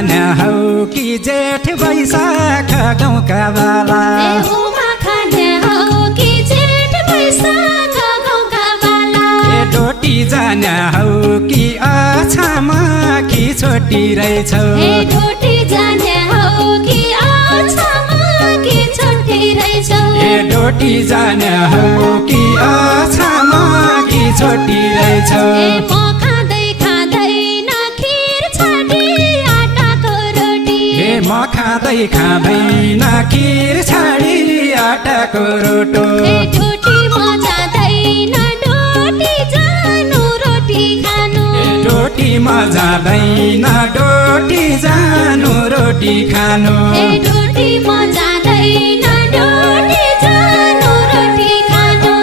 जाने हौ कि जेठ वैशाख गाउँका बाला उमा खाने हौ कि जेठ वैशाख गाउँका बाला डोटी जाने हौ कि आछामा कि छोटी रहेछौ डोटी जाने हौ कि आछामा कि छोटी रहेछौ डोटी जाने हौ कि आछामा कि छोटी रहेछौ म खाँदै खाँदैन खिर छाडी आटाको रोटी म खाँदै खाँदैन खिर छाडी आटाको रोटो डोटी म जाँदैन डोटी जानु रोटी खानु डोटी म जाँदैन डोटी जानु रोटी खानु डोटी म जाँदैन डोटी जानु रोटी खानु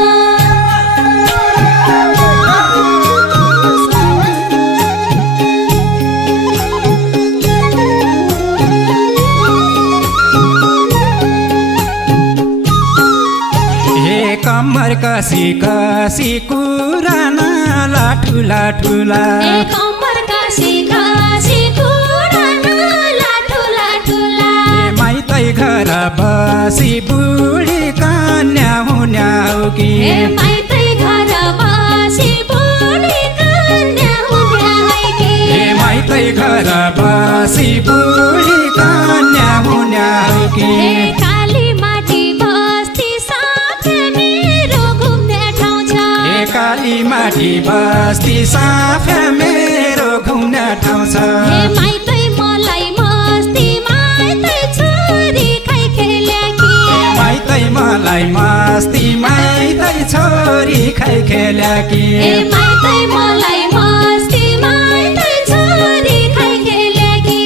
कम्मर कसी कसी कुराना लाठुला ठुला कम्मर कसी कसी कुराना लाठुला ठुला माइतै घर बसी बुढी कन्या हुन्या हो कि माइतै घर बसी बुढी कन्या हुन्या है कि माइतै घर बसी बुढी कन्या हुन्या हो कि काली माटी बस्ती साफे मेरो घुम्ने ठाउँ छ काली माटी बस्ती साफे मेरो घुम्ने ठाउँ छ माइतै मलाई मस्ती माइतै छोरी खाइ खेल्याकी माइतै मलाई मस्ती माइतै छोरी खाइ खेल्याकी माइतै मलाई मस्ती माइतै छोरी खाइ खेल्याकी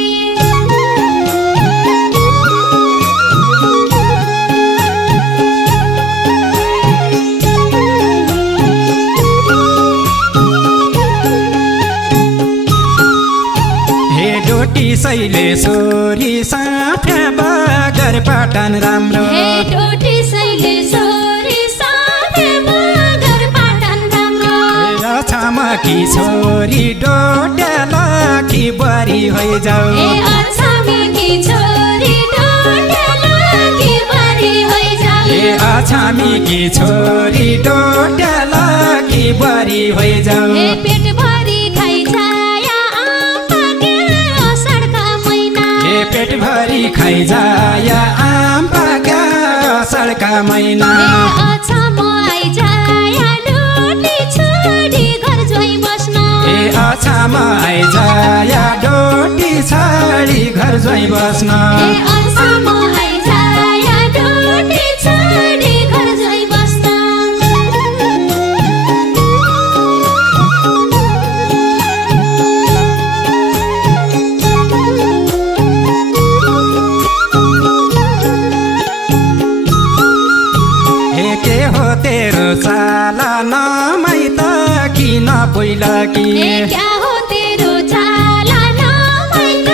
डोटी शैलेश्वरी साफे बगर पाटन राम्रो डोटी शैलेश्वरी साफे बगर पाटन राम्रो छामकी छोरी डोट्याला कि बरी होइजाऊ अछामीकी छोरी डोट्याला कि बरी होइजाऊ अछामीकी छोरी डोट्याला कि बरी होइजाऊ पेट भरी खाइ जाया आम पाक्या असाढका महिना पेट भरी खाइ जाया आम पाक्या असाढका महिना अछाम आइजाया डोटी छोडी घर ज्वाइँ बस्न अछाम आइजाया डोटी छाडी घर ज्वाइँ बस्न अछाम आइजाया डोटी छोडी घर ज्वाइँ बस्न के हो तेरो चाला नमै त किन पहिला कि क्या हो तेरो चाला नमै त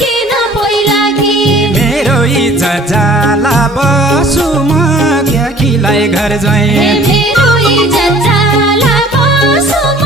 किन पहिला कि मेरो इज्जत जाला बसु म क्याखीलाई घर ज्वाइँ मेरो इज्जत जाला बसु म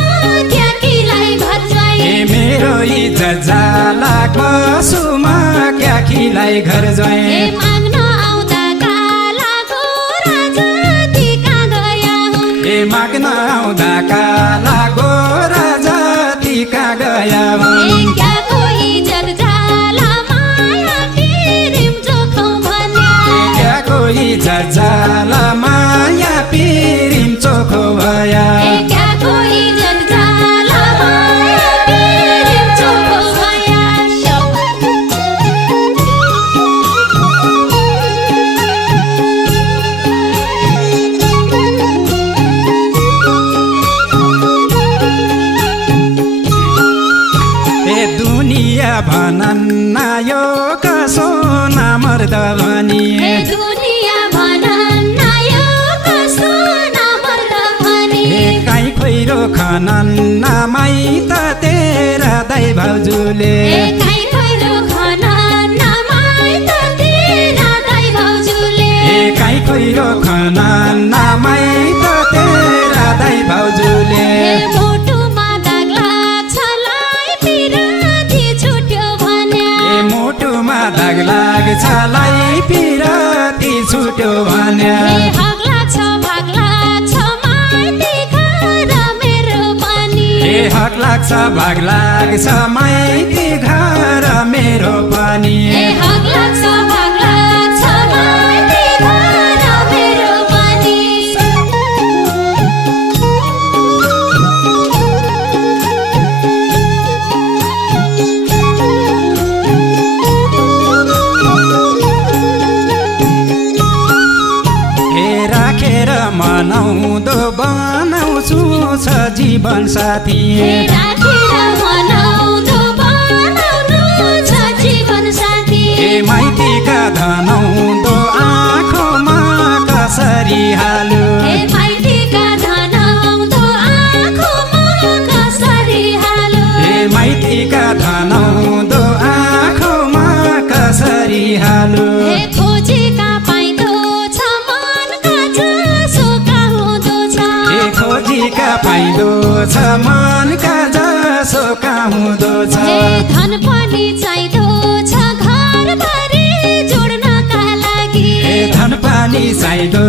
क्याखीलाई घर ज्वाइँ मेरो इज्जत जाला बसु म क्याखीलाई घर ज्वाइँ माग्न आउँदा काला गोरा जाति कहाँ गया हुन् माग्न आउँदा काला गोरा जाति कहाँ गया हुन् क्या कोही इज्जत जाला माया पिरिम चोखौ भन्या क्या कोही इज्जत जाला माया पिरिम चोखो भया क्या कोही इज्जत जाला माया पिरिम चोखो भया दुनिया भनन्न यो कसो नामर्द भनी दुनिया भनन्न यो कसो नामर्द भनी काहीँ खोइरो खनन्न माइत तेरा दाइ भाउजूले काहीँ खोइरो खनन्न माइत तेरा दाइ भाउजूले काहीँ खोइरो खनन्न माइत तेरा दाइ भाउजूले मुटुमा दाग लाग्छ लाई पिराती छुट्यो भन्या लाग्छलाई पिरती छुट्यो भने भाग लाग्छ माइती घर मेरो पनि हक लाग्छ भाग लाग्छ माइती घर मेरो पनि भाग लाग्छ माइती घर मेरो पनि राखेर मनाउँदो बनाउँछु छ जीवन साथी राखेर मनाउँदो बनाउनु छ जीवन साथी माइतीका धनाउँदो आँखोमा कसरी हाल्यो माइतीका धनाउँदो आँखोमा कसरी हाल्यो माइतीका धनाउँदो आँखोमा कसरी हाल्यो खोजेका पाइँदो छ मनका जसोका हुँदो छ खोजीका पाइँदो छ मनका जसोका हुँदो छ धन पनि चाहिँदो छ घरबारी जोड्नका लागि धन पनि चाहिँदो